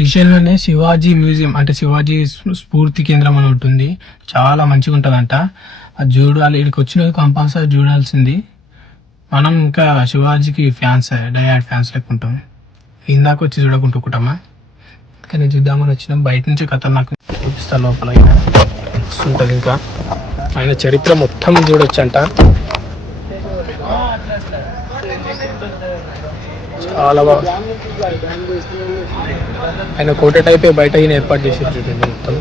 శ్రీశైలంలోనే Shivaji museum అంటే శివాజీ స్ఫూర్తి కేంద్రం అని ఉంటుంది. చాలా మంచిగా ఉంటుందంట. అది చూడాలి, ఇక్కడికి వచ్చిన కంపల్సరీ చూడాల్సింది. మనం ఇంకా శివాజీకి ఫ్యాన్స్, డయాడ్ ఫ్యాన్స్ లెక్క ఉంటాం. ఇందాక వచ్చి చూడకుంటుకుంటామా, కానీ చూద్దామని వచ్చినాం. బయట నుంచి కథ నాకు చూపిస్తా, లోపల వస్తుంటుంది. ఇంకా ఆయన చరిత్ర మొత్తం చూడొచ్చంట. చాలా బాగా ఆయన కోట టైప్ బయట ఈయన ఏర్పాటు చేసి చూడండి మొత్తం.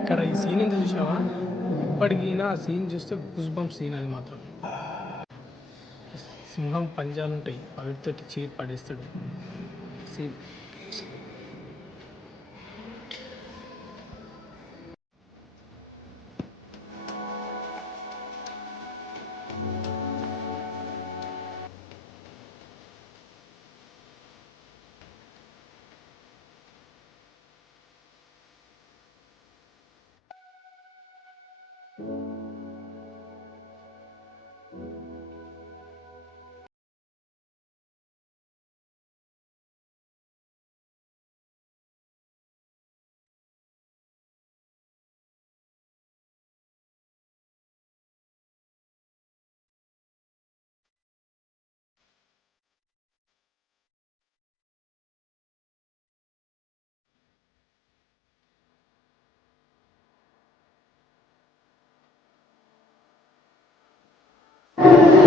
ఇక్కడ ఈ సీన్ ఎంత చూసావా, ఇప్పటికీ ఆ సీన్ చూస్తే గుస్ బంప్ సీన్. అది మాత్రం సింహం పంజాలు ఉంటాయి, వాటితో చీర్ పడేస్తాడు సీన్.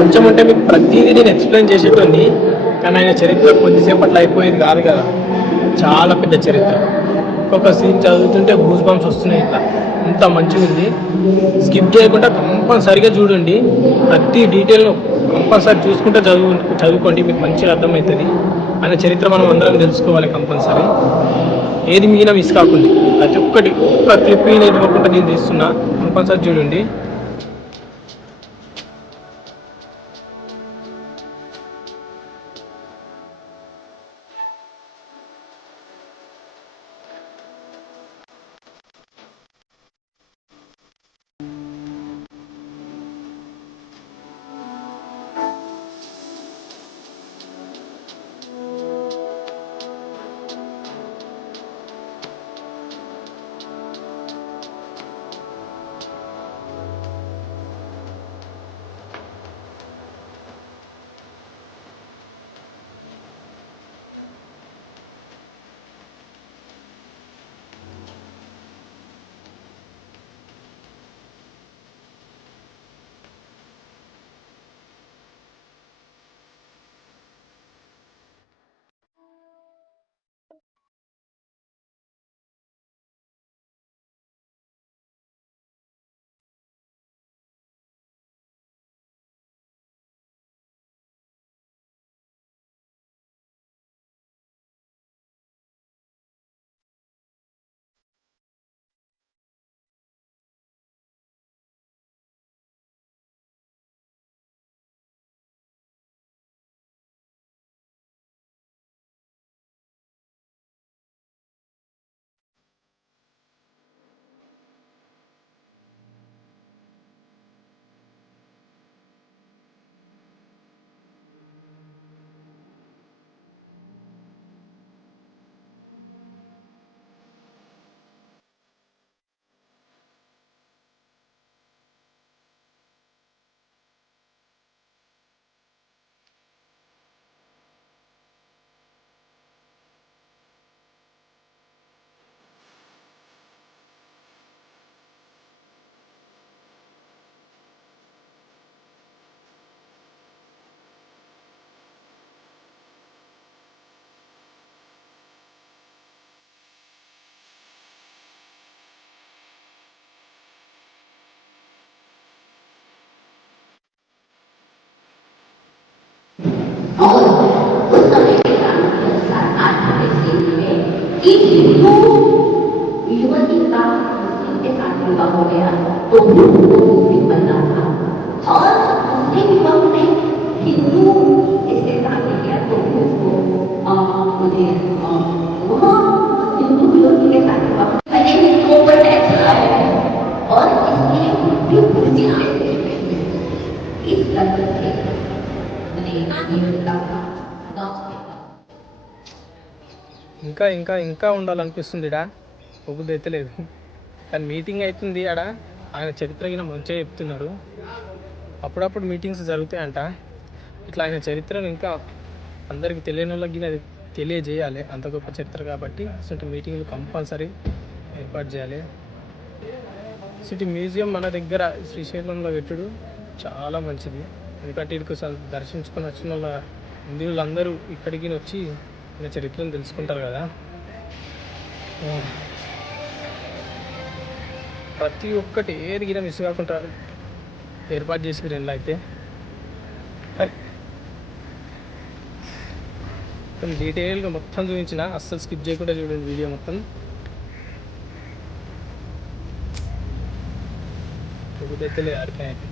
కొంచెం అంటే మీకు ప్రతిదీ నేను ఎక్స్ప్లెయిన్ చేసేటోని, కానీ ఆయన చరిత్ర కొద్దిసేపట్లో అయిపోయేది కాదు కదా. చాలా పెద్ద చరిత్ర. ఒక్కొక్క సీన్ చదువుతుంటే గూస్ బంప్స్ వస్తున్నాయి ఇట్లా. అంత మంచిగా ఉంది. స్కిప్ చేయకుండా కంపల్సరిగా చూడండి. ప్రతి డీటెయిల్ కంపల్సరీ చూసుకుంటే చదువుకోండి, మీకు మంచిగా అర్థమవుతుంది. ఆయన చరిత్ర మనం అందరం తెలుసుకోవాలి కంపల్సరీ. ఏది మిగిలిన మిస్ కాకుండా ప్రతి ఒక్కటి ఒక్క క్లిప్ ఇవ్వకుండా నేను తీస్తున్నా, కంపల్సరీ చూడండి. ఇంకా ఇంకా ఇంకా ఉండాలనిపిస్తుంది ఇడా, ఒగ్గుది అయితే లేదు. కానీ మీటింగ్ అవుతుంది ఆడ, ఆయన చరిత్ర కింద మంచిగా చెప్తున్నారు. అప్పుడప్పుడు మీటింగ్స్ జరుగుతాయంట. ఇట్లా ఆయన చరిత్రను ఇంకా అందరికి తెలియని వాళ్ళకి అది తెలియజేయాలి. అంత గొప్ప చరిత్ర కాబట్టి ఇటువంటి మీటింగ్లు కంపల్సరీ ఏర్పాటు చేయాలి. సిటీ మ్యూజియం మన దగ్గర శ్రీశైలంలో పెట్టుడు చాలా మంచిది. ఎందుకంటే ఇక్కడికి దర్శించుకొని వచ్చిన వాళ్ళ హిందువులందరూ ఇక్కడికి వచ్చి చరిత్రను తెలుసుకుంటారు కదా. ప్రతి ఒక్కటి ఏది గిన మిస్ కాకుండా ఏర్పాటు చేసి రెండు అయితే మొత్తం డీటెయిల్గా మొత్తం చూపించిన, అస్సలు స్కిప్ చేయకుండా చూడండి వీడియో మొత్తం. ఒకటైతే లేదు అర్థం అయితే.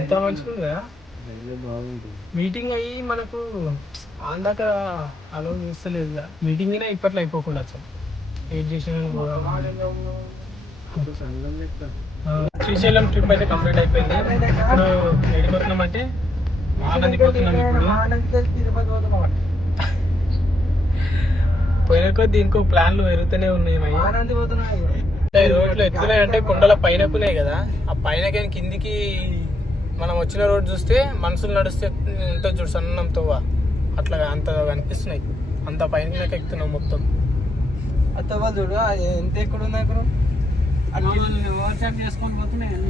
ఎంత మంచిగా ఉందా మీటింగ్ అయ్యి మనకు అందాక అలో చేస్తలేదు. మీటింగ్ అయినా ఇప్పట్లో అయిపోకుండా అసలు ఏం చేసిన శ్రీశైలం ట్రిప్ అయితే కంప్లీట్ అయిపోయింది. ఇప్పుడు వెళ్ళిపోతున్నాం అంటే ఆనందిపోతున్నాం. ఇప్పుడు పోయిన కొద్ది ఇంకో ప్లాన్లు పెరుగుతూనే ఉన్నాయి. రోడ్లు ఎత్తున్నాయంటే కొండల పైన ఉన్నాయి కదా, ఆ పైన కానీ కిందికి మనం వచ్చిన రోడ్ చూస్తే మనుషులు నడిస్తే ఉంటుంది చూడు సన్నంతో, అట్లా అంత కనిపిస్తున్నాయి. అంత పైన ఎక్కుతున్నాం మొత్తం. కొత్త వాళ్ళు చూడు ఎంత ఎక్కడ ఉంది అక్కడ ఓవర్షాప్ చేసుకొని పోతున్నాయి అన్ని